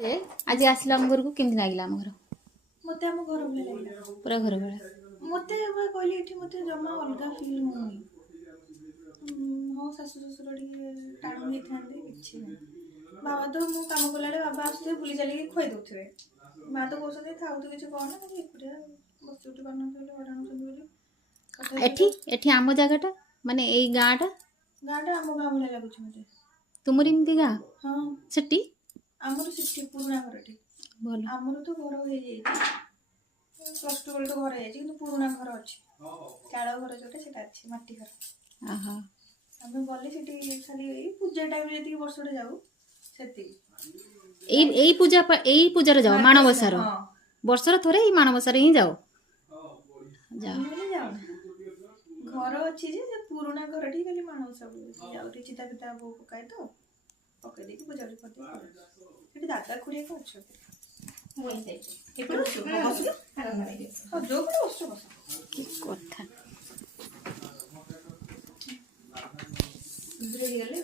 आज आसला आम घर को केमती लागला आम घर मते आम घर भले लागला पूरा घर भाड़ा मते कहली एठी मते जमा अलगा फील होनी हो सासु ससुर टिके टाणु ही थांदे किछि नै बाबा तो मु काम कलाले बाबा आसे बुली चली खोई दउथरे मां तो कोसने थाउ तो किछि कहना कि एकुटिया बसुटी बन्न थले वडान सन बोली एठी एठी आम जगहटा माने एई गाँटा गाडा आम गाम भले लागुछ मते तुमर इमती गाँ हां सेठी आमर सिटी पुराना घरटी बोल आमर तो घर हो जाई प्लस टू तो घर है কিন্তু পুরোনা ঘর আছে চাଳ ঘର ଯୋଉଟା ସେଟା ଅଛି ମାଟି ଘର आहा ଆମେ ଗଲେ ସେଠି ଖାଲି ଏଇ ପୂଜା ଟାଇମ ରେ ଯେତିକି ବର୍ଷରେ ଯାଉ ସେତିକି एई पूजा रे जाओ माणबसार ହଁ वर्षर थोरे एई माणबसार ही जाओ जाओ ନହେଲେ ଯାଉନା ଘର ଅଛି ଯେ ପୁରୁଣା ଘରଟି ଖାଲି ମାଣବସା ଯାଉ ଟିକେ ଚିତା ପିତା ବୋଉ ପକାଏ ତ ପକେଇ ଦେଇକି ପୂଜା କରିଦେଇ ସେଠି ଦାଦା ଖୁଡିଆକୁ ଅଛନ୍ତି ଯୋଉ ପଟେ ବସ की कथा ହେଇଗଲେ